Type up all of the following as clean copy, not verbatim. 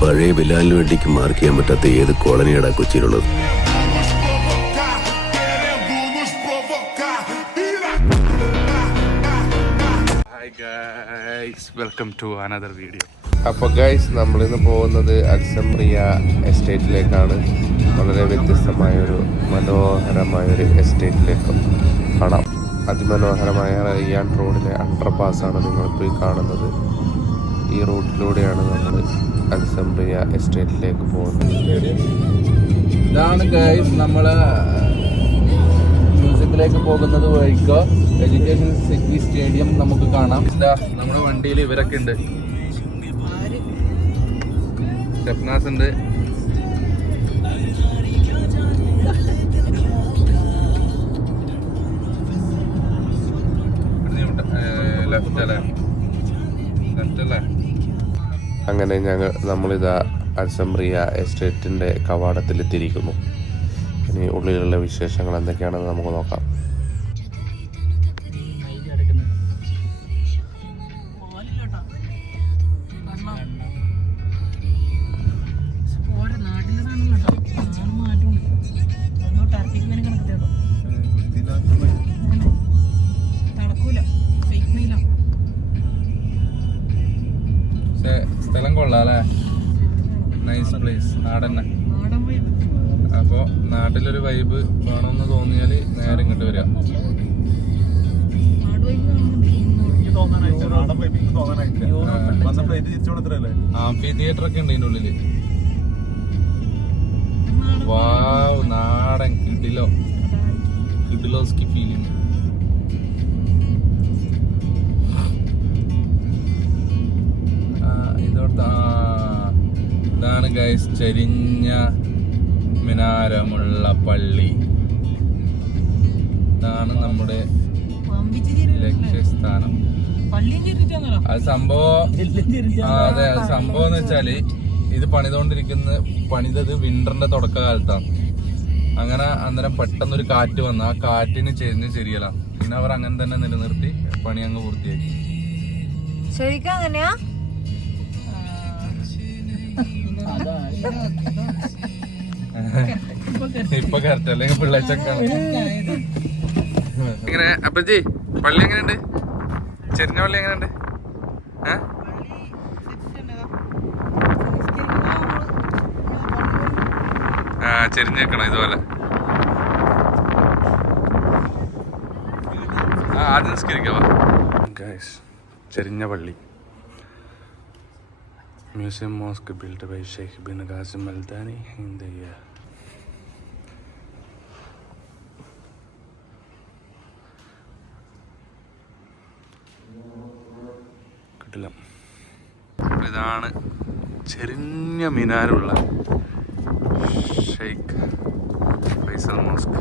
പഴയ ബിലാലിന് വേണ്ടിക്ക് മാർക്ക് ചെയ്യാൻ പറ്റാത്ത ഏത് കോളനിയാടാ കൊച്ചിയിലുള്ളത്? Welcome to another video. അപ്പോൾ ഗൈസ്, നമ്മളിന്ന് പോകുന്നത് അൽസംറിയ എസ്റ്റേറ്റിലേക്കാണ്. വളരെ വ്യത്യസ്തമായൊരു മനോഹരമായൊരു എസ്റ്റേറ്റിലേക്ക് കാണാം. അതിമനോഹരമായ റയ്യാൻ റോഡിലെ അണ്ടർപാസാണ് നിങ്ങളിപ്പോൾ ഈ കാണുന്നത്. ഈ റൂട്ടിലൂടെയാണ് നമ്മൾ അൽസംറിയ എസ്റ്റേറ്റിലേക്ക് പോകുന്നത്. ഇതാണ് ഗൈസ് നമ്മള് മ്യൂസിയത്തിലേക്ക് പോകുന്നത് വഴിക്കോ എഡ്യൂക്കേഷൻ സിറ്റി സ്റ്റേഡിയം നമുക്ക് കാണാം. നമ്മുടെ വണ്ടിയിൽ ഇവരൊക്കെ ഉണ്ട്. ഷെഫ്നാസ് ഉണ്ട്. അങ്ങനെ നമ്മളിതാ അൽസംറിയ എസ്റ്റേറ്റിൻ്റെ കവാടത്തിലെത്തിയിരിക്കുന്നു. ഇനി ഉള്ളിലുള്ള വിശേഷങ്ങൾ എന്തൊക്കെയാണെന്ന് നമുക്ക് നോക്കാം. സ്ഥലം കൊള്ളാം അല്ലേ? നൈസ് പ്ലേസ്, നാടന്നെ. അപ്പോൾ നാട്ടിലൊരു വൈബ് വേണമെന്ന് തോന്നിയാൽ നേരെ ഇങ്ങോട്ട് വരിക. ആംഫി തിയേറ്റർ ഒക്കെ ഉണ്ട് ഇതിൻ്റെ ഉള്ളില്. വാവ്, നാടൻ കിഡിലോസ്കി ഫീലിംഗ്. ഇതാണ് ഗൈസ് ചെരിഞ്ഞ മിനാരമുള്ള പള്ളി. ഇതാണ് നമ്മുടെ ലക്ഷ്യസ്ഥാനം. അത് സംഭവം അതെ, അത് സംഭവം എന്ന് വെച്ചാല് ഇത് പണിതത് വിന്ററിന്റെ തുടക്കകാലത്താണ്. അങ്ങനെ അന്നേരം പെട്ടെന്നൊരു കാറ്റ് വന്നു. ആ കാറ്റിന് ശരിയല്ല. പിന്നെ അവർ അങ്ങനെ തന്നെ നിലനിർത്തി പണി അങ്ങ് പൂർത്തിയാക്കി. ശരിക്കും അങ്ങനെയാ? ഇപ്പൊ കറക്റ്റ്, അല്ലെങ്കിൽ പിള്ളേച്ചക്കാണ്. എങ്ങനെ അപ്പച്ചി പള്ളി എങ്ങനെയുണ്ട്? ചെരിഞ്ഞ പള്ളി എങ്ങനെയുണ്ട്? ചെരിഞ്ഞ് വെക്കണം ഇതുപോലെ. ആദ്യം നിസ്കരിക്കാവാ ഗൈസ്. ചെരിഞ്ഞ പള്ളി. Museum mosque built by Sheikh bin Qasim Al Thani in the year. കിട്ടില്ല. ഇതാണ് ചെരിഞ്ഞ മിനാരുള്ള ഷെയ്ഖ് ഫൈസൽ മോസ്ക്.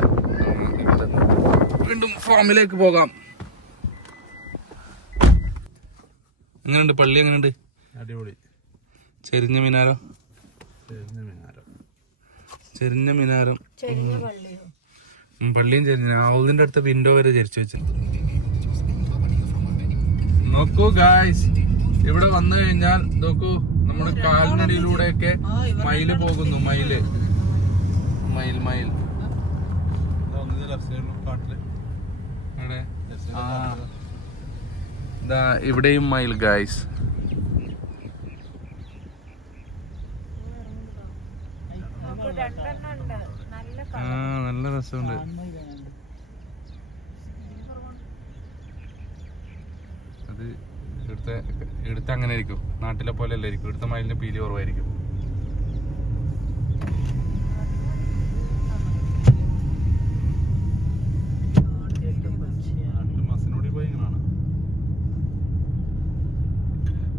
വീണ്ടും ഫാമിലേക്ക് പോകാം. എങ്ങനെയുണ്ട് പള്ളി? എങ്ങനെയുണ്ട്? അടിപൊളി. ചെരിഞ്ഞ മിനാരം. പള്ളിയും ചെരിഞ്ഞ. ആവുതിന്റെ അടുത്ത വിൻഡോ വരെ ചരിച്ചു വെച്ചു. നോക്കൂ ഗായ്സ്, ഇവിടെ വന്നു കഴിഞ്ഞാൽ നോക്കൂ, നമ്മുടെ കാൽനടയിലൂടെയൊക്കെ മയില് പോകുന്നു. മയിൽ ഇവിടെയും മയിൽ ഗായ്സ്. നല്ല രസമുണ്ട്. അത് ഇവിടുത്തെ അങ്ങനെ ആയിരിക്കും, നാട്ടിലെ പോലെ അല്ലായിരിക്കും. ഇവിടുത്തെ മയിലിന് പീലി കുറവായിരിക്കും.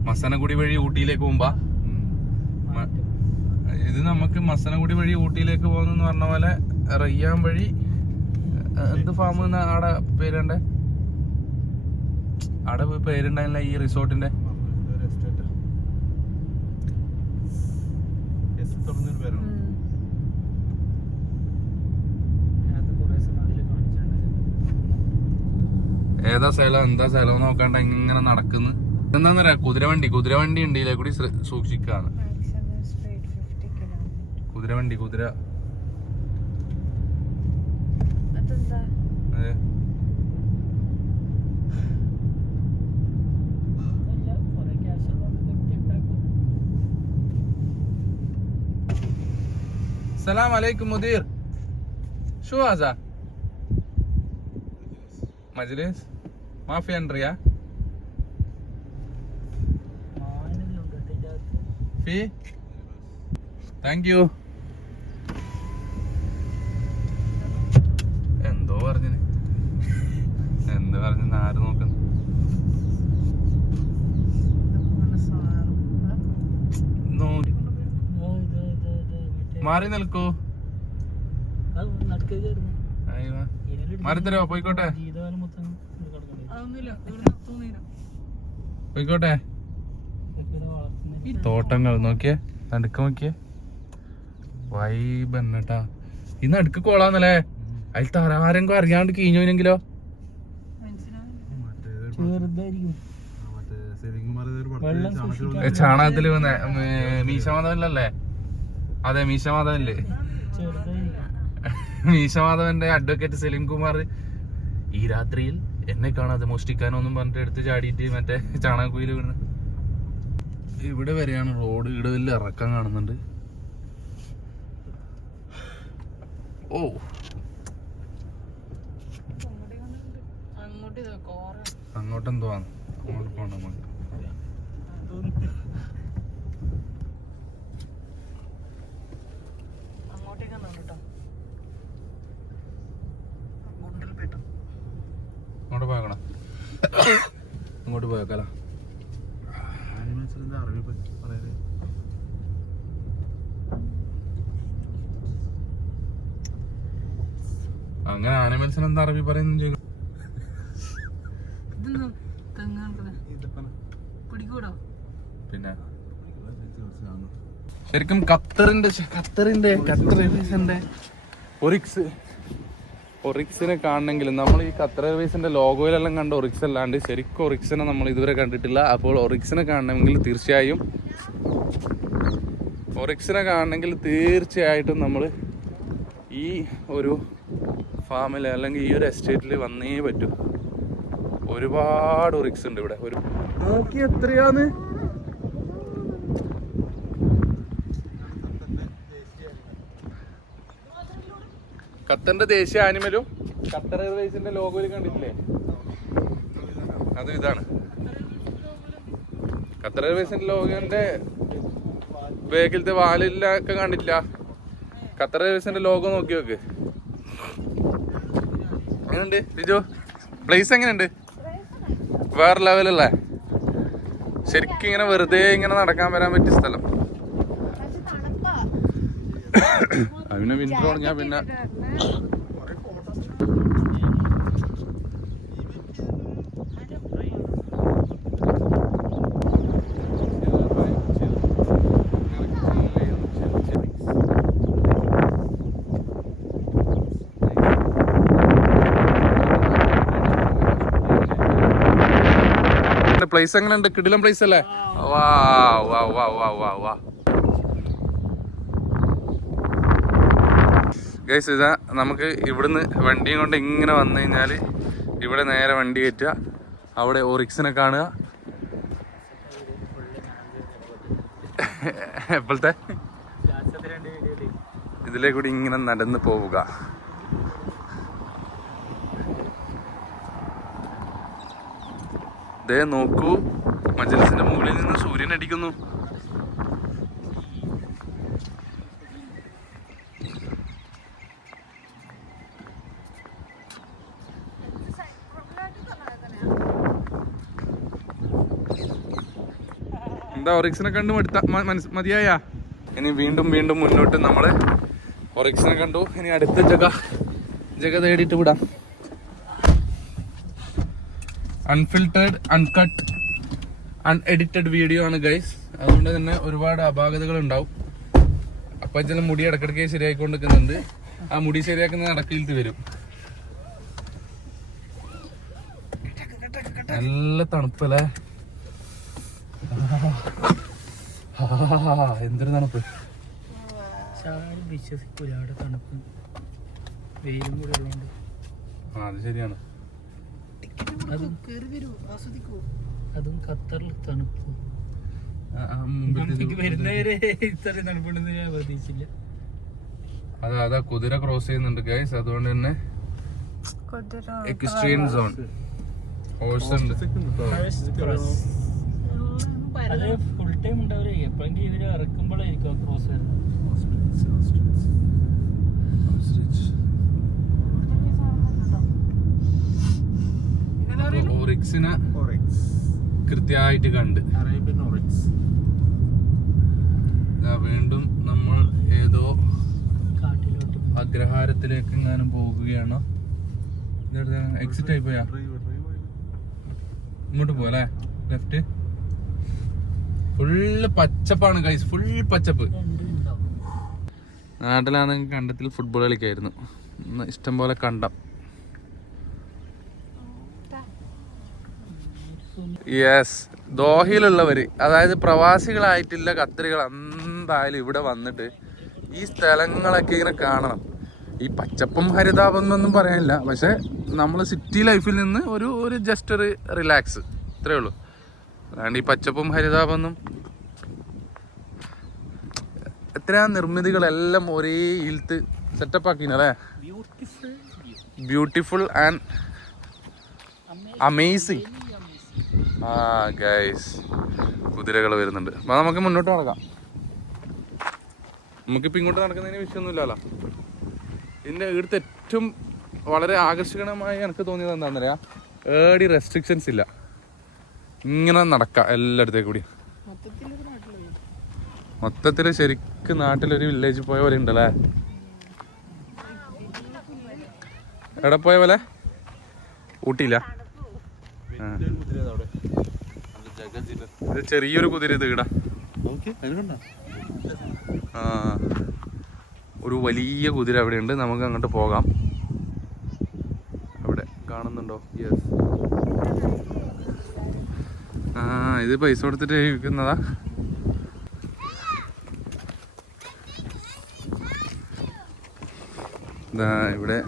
മസനഗുഡി വഴി ഊട്ടിയിലേക്ക് പോകുമ്പോ ഇത് നമുക്ക് മസനഗുഡി വഴി ഊട്ടിയിലേക്ക് പോകുന്നു പറഞ്ഞ പോലെ റയ്യാൻ വഴി എന്ത് ഫാം ആടെ പേരുണ്ടേ? ആടെ പേരുണ്ടായില്ല ഈ റിസോർട്ടിന്റെ. ഏതാ സ്ഥലം എന്താ സ്ഥലം നോക്കാണ്ട് ഇങ്ങനെ നടക്കുന്നു. എന്താന്നറിയാ, കുതിരവണ്ടി ഉണ്ട് ഇതിലെ കൂടി സൂക്ഷിക്കാണ്. കുതിര വണ്ടി കുതിര. അതെന്താ? അതെ السلام عليكم مدير شو هذا مجلس ما في أندريا في താങ്ക് യു. എന്തോ പറഞ്ഞു ആര് നോക്കുന്നു. മാറി നിൽക്കൂ. മാറി തരുമോ? പോയിക്കോട്ടെ പോയിക്കോട്ടെ. തോട്ടങ്ങൾ നോക്കിയേ, നടുക്ക് നോക്കിയേ, വൈബ് എന്നട്ടാ. ഈ നടുക്ക് കൊള്ളാന്നല്ലേ. അതിൽ തരാരെങ്കിലും അറിയാണ്ട് കീഞ്ഞോനെങ്കിലോ. ചാണകത്തില് മീശമാധവനല്ലേ? അതെ മീശമാധവനില്ലേ? മീശമാധവന്റെ അഡ്വക്കേറ്റ് സലീം കുമാർ ഈ രാത്രിയിൽ എന്നെ കാണാതെ മോഷ്ടിക്കാനൊന്നും പറഞ്ഞിട്ട് എടുത്ത് ചാടിയിട്ട് മറ്റേ ചാണകക്കുയിൽ വീണ്. ഇവിടെ വരെയാണ് റോഡ്. ഇവിടെ വലിയ ഇറക്കം കാണുന്നുണ്ട്. ഓ അങ്ങോട്ടെന്തോ ആണ്. അങ്ങോട്ട് പോകണം നമുക്ക്. അങ്ങോട്ട് പോയക്കണം. അങ്ങോട്ട് പോയേക്കാലോ. അങ്ങനെ ആനിമൽസിന് എന്താ അറബി പറയുന്നു ചെയ്യും. പിന്നെ ശരിക്കും ഖത്തറിന്റെ ഒറിക്സിനെ കാണണമെങ്കിൽ നമ്മൾ ഈ ഖത്തർ എയർവേസിന്റെ ലോഗോയിലെല്ലാം കണ്ട ഒറിക്സ് അല്ലാണ്ട് ശരിക്കും ഒറിക്സിനെ നമ്മൾ ഇതുവരെ കണ്ടിട്ടില്ല. അപ്പോൾ ഒറിക്സിനെ കാണണമെങ്കിൽ തീർച്ചയായിട്ടും നമ്മൾ ഈ ഒരു ഫാമിൽ അല്ലെങ്കിൽ ഈ ഒരു എസ്റ്റേറ്റിൽ വന്നേ പറ്റൂ. ഒരുപാട് ഒറിക്സ് ഉണ്ട് ഇവിടെ. ഒരു നോക്കി എത്രയാന്ന്. ഖത്തറിന്റെ ദേശീയ ആനിമലും ഖത്തർ എയർവേസിന്റെ ലോഗോയിൽ കണ്ടിട്ടില്ലേ? അത് ഇതാണ്. ഖത്തർ എയർവേസിന്റെ ലോഗോന്റെ ബാക്കിലത്തെ വാലിലൊക്കെ കണ്ടിട്ടില്ല? ഖത്തർ എയർവേസിന്റെ ലോഗോ നോക്കി നോക്ക്. എങ്ങനെയുണ്ട് ലിജോ? പ്ലേസ് എങ്ങനെയുണ്ട്? വേറെ ലെവലല്ലേ? ശരിക്കും ഇങ്ങനെ വെറുതെ ഇങ്ങനെ നടക്കാൻ വരാൻ പറ്റിയ സ്ഥലം. അതിനെ വിൻഡർ തുടങ്ങിയാ പിന്നെ പ്ലേസ് എങ്ങനെയുണ്ട്? കിടിലം പ്ലേസ് അല്ലേ? വാ വാ വാ വാ വാ വാ. ഗൈസ് ഇതാ നമുക്ക് ഇവിടുന്ന് വണ്ടിയും കൊണ്ട് ഇങ്ങനെ വന്നു കഴിഞ്ഞാൽ ഇവിടെ നേരെ വണ്ടി കയറ്റുക, അവിടെ ഒറിക്സിനെ കാണുക. എപ്പോഴത്തെ ഇതിലേ കൂടി ഇങ്ങനെ നടന്ന് പോവുക. ദേ നോക്കൂ, മജ്‌ലിസിന്റെ മുകളിൽ നിന്ന് സൂര്യൻ അടിക്കുന്നു. എന്താ ഒറിക്സിനെ കണ്ടു മതിയായ? ഇനി വീണ്ടും വീണ്ടും മുന്നോട്ട് നമ്മള് ഒറിക്സിനെ കണ്ടു. ഇനി അടുത്ത ജഗ തേടിയിട്ട് വിടാം. അൺഫിൽറ്റേർഡ്, അൺകട്ട്, അൺഎഡിറ്റഡ് വീഡിയോ ആണ് ഗൈസ്. അതുകൊണ്ട് തന്നെ ഒരുപാട് അപാകതകൾ ഉണ്ടാവും. അപ്പൊ ചില മുടി ഇടക്കിടക്ക് ശരിയായിക്കൊണ്ടിരിക്കുന്നുണ്ട്. ആ മുടി ശരിയാക്കുന്ന നടക്കിലത്ത് വരും. നല്ല തണുപ്പല്ലേ? എന്തൊരു തണുപ്പ്. ആരും വിശ്വസിക്കൂല അവിടെ തണുപ്പ് വെയിലും കൂടെ ഉള്ളതുകൊണ്ട്. അത് ശരിയാണ്. അതും ഖത്തറിൽ തണുപ്പ് നമുക്ക് വരുന്നവരെ ഇത്രയും തണുപ്പുണ്ടെന്ന് ഞാൻ പ്രതീക്ഷിച്ചില്ല. അതാ കുതിര ക്രോസ് ചെയ്യുന്നുണ്ട് ഗൈസ്, അതുകൊണ്ട് തന്നെ എക്സ്ട്രീം സോൺ ഹോഴ്സ് ഉണ്ട്. അത് ഫുൾ ടൈം ഉണ്ടാവില്ല, എപ്പോഴെങ്കിലും ഇവര് ഇറക്കുമ്പോഴായിരിക്കും ക്രോസ് വരുന്നത്. ഓറിക്സിനെ കൃത്യമായിട്ട് കണ്ട് വീണ്ടും നമ്മൾ ഏതോ കാട്ടിലോട്ട് അഗ്രഹാരത്തിലേക്ക് എങ്ങാനും പോകുകയാണോ? എക്സിറ്റ് ആയി പോയാ ഇങ്ങോട്ട് പോവല്ലേ? ലെഫ്റ്റ് ഫുള്ള് പച്ചപ്പാണ് ഗൈസ്, ഫുൾ പച്ചപ്പ്. നാട്ടിലാണെങ്കിൽ കണ്ടത്തിൽ ഫുട്ബോൾ കളിക്കായിരുന്നു, ഇഷ്ടം പോലെ കണ്ടം. യെസ്, ദോഹയിലുള്ളവര്, അതായത് പ്രവാസികളായിട്ടില്ല ഖത്തറികൾ എന്തായാലും ഇവിടെ വന്നിട്ട് ഈ സ്ഥലങ്ങളൊക്കെ ഇങ്ങനെ കാണണം. ഈ പച്ചപ്പും ഹരിതാപം എന്നൊന്നും പറയാനില്ല, പക്ഷെ നമ്മൾ സിറ്റി ലൈഫിൽ നിന്ന് ഒരു ജസ്റ്റ് ഒരു റിലാക്സ്, ഇത്രേ ഉള്ളൂ. അല്ലാണ്ട് ഈ പച്ചപ്പും ഹരിതാപൊന്നും, എത്രയാ നിർമ്മിതികളെല്ലാം ഒരേ ഈൽത്ത് സെറ്റപ്പ് ആക്കിനല്ലേ. Beautiful and amazing. ആ ഗൈസ്, കുതിരകൾ വരുന്നുണ്ട്. അപ്പൊ നമുക്ക് മുന്നോട്ട് നടക്കാം. നമുക്കിപ്പോൾ ഇങ്ങോട്ട് നടക്കുന്നതിന് വിഷയമൊന്നുമില്ലല്ലോ. ഇതിൻ്റെ ഇവിടുത്തെ ഏറ്റവും വളരെ ആകർഷകമായി എനിക്ക് തോന്നിയത് എന്താണെന്നറിയാം, ഏടി റെസ്ട്രിക്ഷൻസ് ഇല്ല, ഇങ്ങനെ നടക്കാം എല്ലായിടത്തേക്കും കൂടി. മൊത്തത്തിൽ ശരിക്കും നാട്ടിലൊരു വില്ലേജ് പോയ പോലെ ഉണ്ടല്ലേ. എവിടെ പോയ പോലെ? ഊട്ടിയില്ല. ഇത് ചെറിയൊരു കുതിര, ഇത് ഇടാ. ആ, ഒരു വലിയ കുതിര അവിടെ ഉണ്ട്, നമുക്ക് അങ്ങോട്ട് പോകാം. അവിടെ കാണുന്നുണ്ടോ? യെസ്. ആ, ഇത് പൈസ കൊടുത്തിട്ട് വിൽക്കുന്നതാ. ഇവിടെ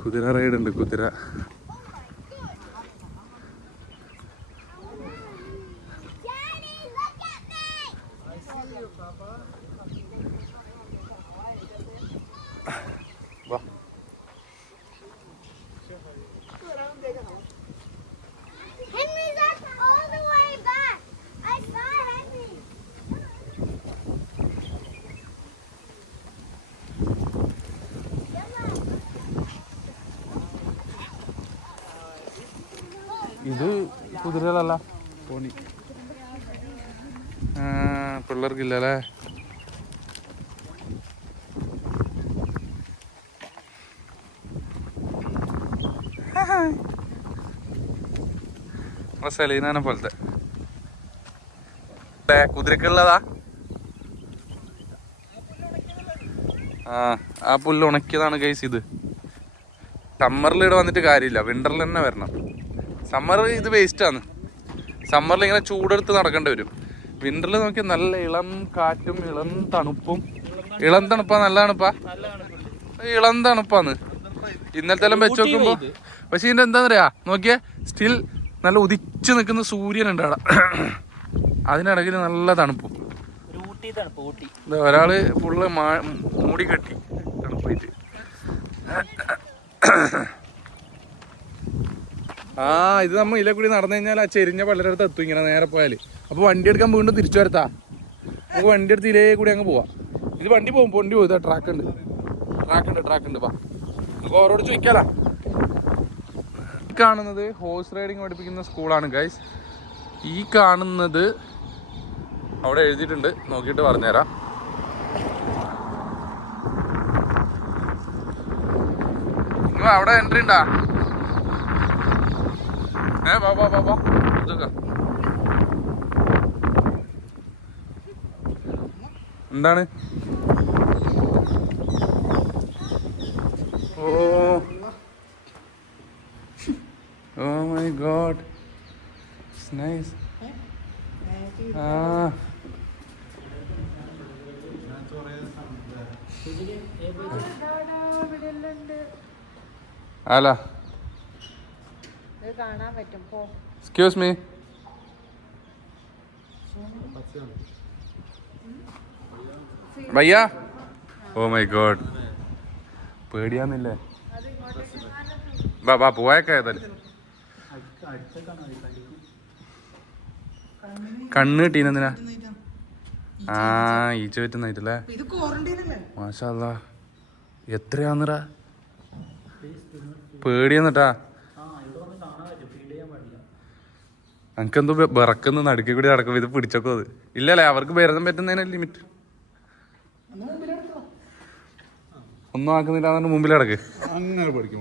കുതിര റൈഡ് ഉണ്ട്, കുതിര. ഇത് കുതിരകളല്ല, പോണി. പിള്ളേർക്കില്ലല്ലേ. സെലീനാനെ പോലത്തെ കുതിരക്കുള്ളതാ. ആ പുല്ല് ഉണക്കിയതാണ് ഗൈസ് ഇത്. സമ്മറിൽ ഇവിടെ വന്നിട്ട് കാര്യമില്ല, വിന്ററിൽ തന്നെ വരണം. സമ്മർ ഇത് വേസ്റ്റാണ്. സമ്മറിൽ ഇങ്ങനെ ചൂടെടുത്ത് നടക്കേണ്ടി വരും. വിന്ററിൽ നോക്കി നല്ല ഇളം കാറ്റും ഇളം തണുപ്പും. ഇളം തണുപ്പാ, നല്ല തണുപ്പാ, ഇളം തണുപ്പാന്ന്. ഇന്നലത്തെ എല്ലാം വെച്ച് നോക്കുമ്പോ. പക്ഷെ ഇതിന്റെ എന്താന്നറിയാ, നോക്കിയേ, സ്റ്റിൽ നല്ല ഉദിച്ചു നിൽക്കുന്ന സൂര്യനുണ്ട് അവിടെ. അതിനിടയിൽ നല്ല തണുപ്പും. ഒരാള് ഫുള്ള് മൂടി കെട്ടി തണുപ്പായിട്ട്. ഇത് നമ്മൾ ഇതിലെ കൂടി നടന്നു കഴിഞ്ഞാൽ ആ ചെരിഞ്ഞ പലരടുത്ത് എത്തും ഇങ്ങനെ നേരെ പോയാൽ. അപ്പോൾ വണ്ടി എടുക്കാൻ വീണ്ടും തിരിച്ചു വരത്താ. നമുക്ക് വണ്ടി എടുത്ത് ഇതിലേ കൂടി അങ്ങ് പോവാം. ഇത് വണ്ടി പോകും, വണ്ടി പോകും. ഇതാ ട്രാക്ക് ഉണ്ട്. വാ, നമുക്ക് ഓരോട് ചോദിക്കാലാ. കാണുന്നത് ഹോഴ്സ് റൈഡിങ് പഠിപ്പിക്കുന്ന സ്കൂളാണ് ഗൈസ്. ഈ കാണുന്നത് അവിടെ എഴുതിയിട്ടുണ്ട്, നോക്കിയിട്ട് പറഞ്ഞുതരാം. നിങ്ങൾ അവിടെ എൻട്രി ഉണ്ടാ? ബാ എന്താണ്? Oh my god, it's nice. അല്ല ഇത് കാണാൻ പറ്റും പോ. Excuse me. ഭയ്യ, ഓ മൈ ഗോഡ്, പേടിയാന്നില്ലേ? ബാ പോയേക്ക ഏതായാലും. കണ്ണ് കിട്ടീനെന്തിനാ? ആ ഈച്ച പറ്റുന്നായിട്ടല്ലേ? മാഷാ അല്ലാ, എത്രയാന്നിടാ? പേടിയാന്നിട്ടാ. എനിക്കെന്തോ വിറക്കുന്ന നടുക്കി കൂടി നടക്കും. ഇത് പിടിച്ചോക്കോ? അത് ഇല്ലല്ലേ, അവർക്ക് വരുന്ന പറ്റുന്നതിന് ലിമിറ്റ്. ഒന്നും ആക്കുന്നില്ല, മുമ്പിൽ കിടക്ക്. അങ്ങനെ പഠിക്കും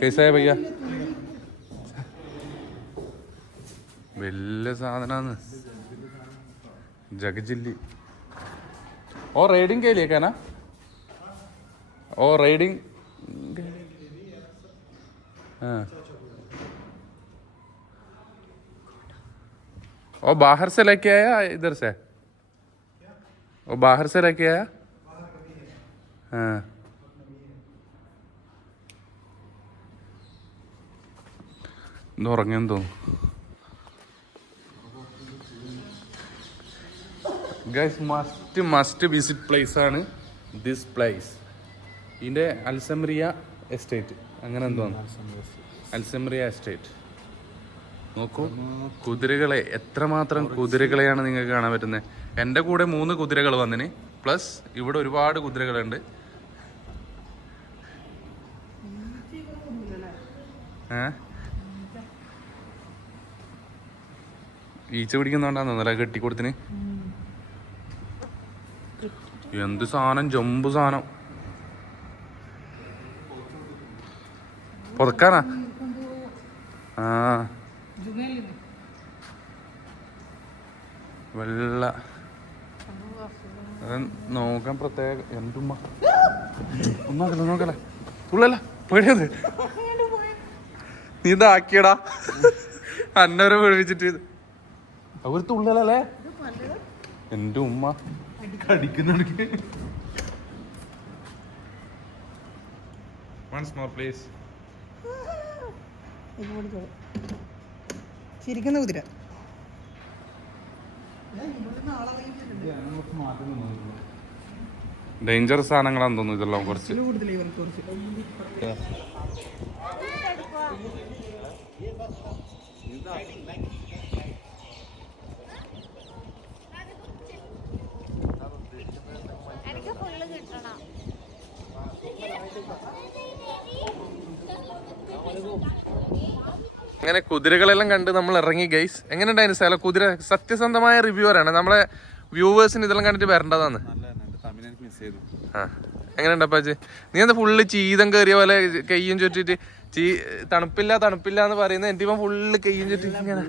കേസായ ഭയ്യ, വലിയ സാധനാന്ന്. ജഗജില്ലി. ഓ റൈഡിंग के लिए क्या ना? ओ राइडिंग. हाँ. ओ बाहर से लेके आया इधर से? ओ बाहर से लेके आया? हाँ. ഉറങ്ങാൻ തോന്നുന്നു. ഗൈസ്, മസ്റ്റ് വിസിറ്റ് പ്ലേസ് ആണ് ദിസ് പ്ലേസ്. ഇതിൻ്റെ അൽസംറിയ എസ്റ്റേറ്റ് അങ്ങനെ എന്തോന്ന്, അൽസംറിയ എസ്റ്റേറ്റ്. നോക്കൂ കുതിരകളെ, എത്രമാത്രം കുതിരകളെയാണ് നിങ്ങൾക്ക് കാണാൻ പറ്റുന്നത്. എൻ്റെ കൂടെ 3 കുതിരകൾ വന്നിന്, പ്ലസ് ഇവിടെ ഒരുപാട് കുതിരകളുണ്ട്. ഈച്ച പിടിക്കുന്നോണ്ടാന്ന് തോന്നല കെട്ടിക്കൊടുത്തിന്. എന്ത് സാധനം, ജമ്പ് സാധനം. പുതക്കാനാ? ആ വെള്ള നോക്കാൻ പ്രത്യേക. എന്തുമ്മ നോക്കല്ലേ തുള്ളല്ല, പേടിയത് നീ ഇതാക്കിയടാ. അന്നവരെ പേടിച്ചിട്ട് അവർ തുള്ളലല്ലേ. എന്റെ ഉമ്മ കടിക്കുന്നുണ്ട്. Once more please. ചിരിക്കുന്ന കുതിര. ഡേഞ്ചർ സാധനങ്ങളാന്ന് തോന്നുന്നു ഇതെല്ലാം. കുറച്ച് എനിക്ക് ഫുള്ള് കിട്ടണം. അങ്ങനെ കുതിരകളെല്ലാം കണ്ട് നമ്മൾ ഇറങ്ങി ഗൈസ്. എങ്ങനെ ഉണ്ടായിരുന്നു സ്ഥലം? കുതിര സത്യസന്ധമായ റിവ്യൂവറാണ്. നമ്മളെ വ്യൂവേഴ്സിന് ഇതെല്ലാം കണ്ടിട്ട് വരേണ്ടതാണ്. ആ എങ്ങനെയുണ്ട് അപ്പാച്ച്? നീ എന്താ ഫുള്ള് ചീതം കയറിയ പോലെ കയ്യും ചുറ്റിട്ട് തണുപ്പില്ല എന്ന് പറയുന്നത്. എൻ്റെ ഇവൻ ഫുള്ള് കയ്യും ചുറ്റിട്ട് ഇങ്ങനെ.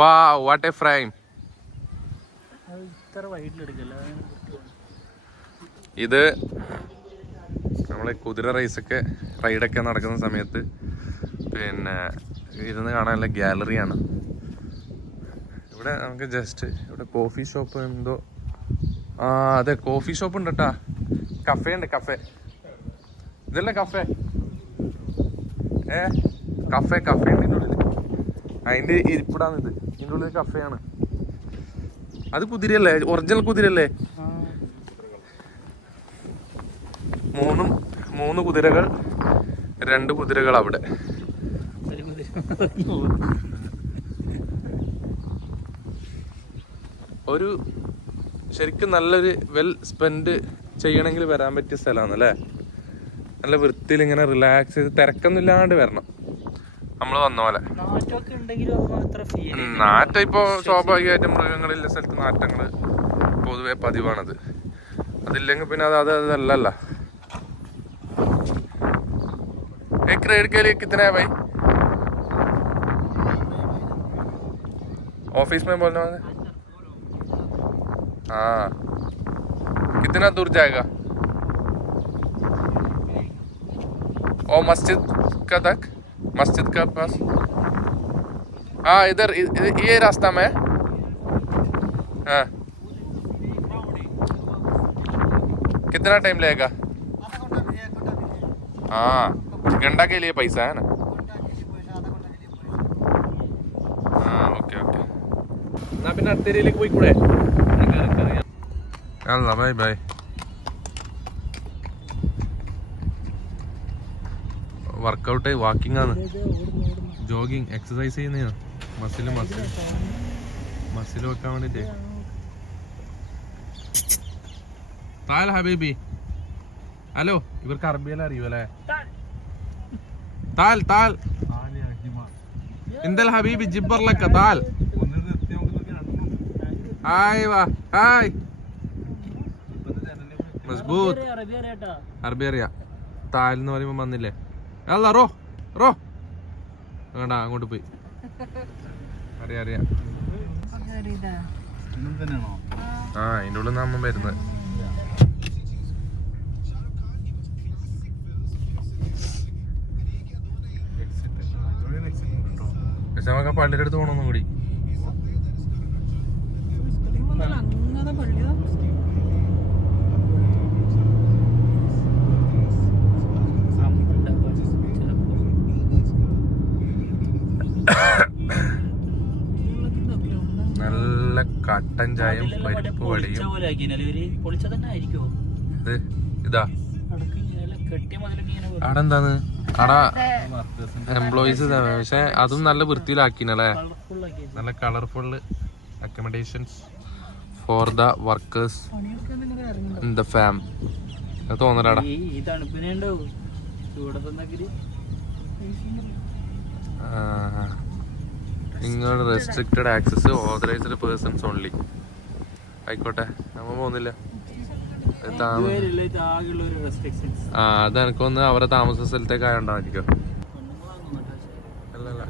വാവ്, വാട്ട് എ ഫ്രെയിം. ഇത് നമ്മളെ കുതിര റൈസൊക്കെ റൈഡൊക്കെ നടക്കുന്ന സമയത്ത് പിന്നെ ഇരുന്ന് കാണാനുള്ള ഗ്യാലറിയാണ്. ഇവിടെ നമുക്ക് ജസ്റ്റ് ഇവിടെ കോഫി ഷോപ്പ് എന്തോ, ആ അതെ കോഫി ഷോപ്പ് ഉണ്ട് കേട്ടാ. കഫേ ഉണ്ട്, കഫേ. ഇതല്ലേ കഫേ? കഫേ ഉണ്ട് ഇതിൻ്റെ ഉള്ളിൽ. അതിൻ്റെ ഇരിപ്പിടാന്നിത്. ഇതിൻ്റെ ഉള്ളിൽ കഫേയാണ്. അത് കുതിരയല്ലേ? ഒറിജിനൽ കുതിരയല്ലേ? 3 കുതിരകൾ, 2 കുതിരകൾ അവിടെ. ഒരു ശരിക്കും നല്ലൊരു വെൽ സ്പെൻഡ് ചെയ്യണമെങ്കിൽ വരാൻ പറ്റിയ സ്ഥലമാണ് അല്ലേ? നല്ല വൃത്തിയിൽ ഇങ്ങനെ റിലാക്സ് ചെയ്ത് തിരക്കൊന്നും ഇല്ലാണ്ട് വരണം. നമ്മൾ വന്ന പോലെ. നാറ്റം ഇപ്പോൾ സ്വാഭാവികമായിട്ടും മൃഗങ്ങളുള്ള സ്ഥലത്ത് നാറ്റങ്ങൾ പൊതുവെ പതിവാണത്. അതില്ലെങ്കിൽ പിന്നെ അതല്ലല്ല. एक रेड के लिए कितना है भाई? ऑफिस में बोलना है? हाँ, कितना दूर जाएगा? और मस्जिद का तक मस्जिद का पास हाँ इधर ये रास्ता में हाँ कितना टाइम लगेगा हाँ घंटा के लिए पैसा है ना हाँ ओके ओके എന്നാ പിന്നെ അടുത്തേരിയിലേക്ക് പോയിക്കൂടെ അല്ല ബൈ ബൈ വർക്കൗട്ട് വാക്കിംഗ് ആണ് ജോഗിങ് എക്സസൈസ് ചെയ്യുന്നതാണ് മസിൽ വെക്കാൻ വേണ്ടിട്ട് താൽ ഹബീബി ഹലോ ഇവർക്ക് അറബിയെല്ലാം അറിയൂ അല്ലേ താൽ താൽ ഇന്ദൽ ഹബീബി ജിബ്ബർലക്ക താൽ ഹായ് വാ ഹായ് മസ്ബൂത്ത് അറബി അറിയാ താൽ എന്ന് പറയുമ്പോ വന്നില്ലേ അല്ല റോ റോ വേണ്ട അങ്ങോട്ട് പോയി അറിയാം ആ അതിൻ്റെ ഉള്ളിൽ നമ്മ വരുന്നത് പക്ഷെ നമുക്ക് പള്ളിയുടെ അടുത്ത് പോകണം ഒന്നും കൂടി നല്ല കട്ടൻ ചായയും പരിപ്പ് വടയും ഇതാ അവിടെ എന്താന്ന് അവിടെ എംപ്ലോയീസ് പക്ഷെ അതും നല്ല വൃത്തിയിലാക്കിനല്ലേ നല്ല colourful accommodations for the workers in the farm തോന്നലാടാ ഇങ്ങോട്ട് restricted access authorised persons only ആയിക്കോട്ടെ നമ്മ പോകുന്നില്ല ആ അത് എനിക്കൊന്ന് അവരെ താമസ സ്ഥലത്തേക്ക് ആയോണ്ടായിരിക്കും അല്ലല്ല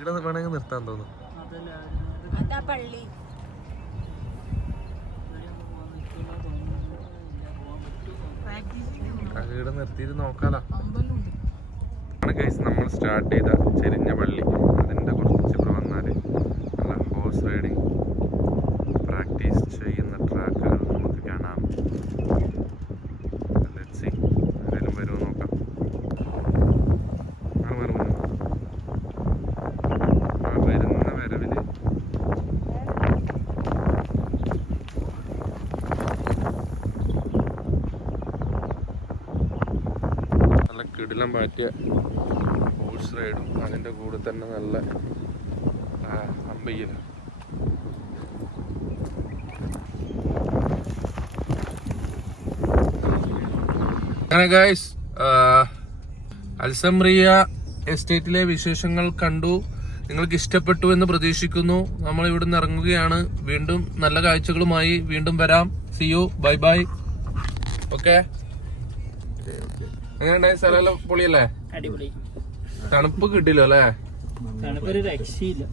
ഈടെ വേണമെങ്കിൽ നിർത്താൻ തോന്നുന്നു ഈടെ നിർത്തിയിട്ട് നോക്കാലോ നമ്മൾ സ്റ്റാർട്ട് ചെയ്ത ചെരിഞ്ഞ പള്ളി അതിൻ്റെ കുറച്ച് ഇവിടെ വന്നാൽ നല്ല ഹോഴ്സ് റൈഡിങ് പ്രാക്ടീസ് ചെയ്യുന്ന ട്രാക്കുകൾ നമുക്ക് കാണാം. ലെറ്റ്സ് സീ ആരെങ്കിലും വരുമോ നോക്കാം. വരുന്ന വരവിൽ നല്ല കിടിലം മാറ്റിയ ഹോഴ്സ് റൈഡും അതിൻ്റെ കൂടെ തന്നെ നല്ല അമ്പയ്യലും. അങ്ങനെ ഗൈസ് അൽസംറിയ എസ്റ്റേറ്റിലെ വിശേഷങ്ങൾ കണ്ടു. നിങ്ങൾക്ക് ഇഷ്ടപ്പെട്ടു എന്ന് പ്രതീക്ഷിക്കുന്നു. നമ്മൾ ഇവിടുന്ന് ഇറങ്ങുകയാണ്. വീണ്ടും നല്ല കാഴ്ചകളുമായി വീണ്ടും വരാം. See you, bye bye. Okay, എങ്ങനെയുണ്ടായി? സ്ഥലമെല്ലാം പൊളിയല്ലേ? അടിപൊളി. തണുപ്പ് കിട്ടില്ലോ അല്ലേ? തണുപ്പൊരു രക്ഷയില്ല.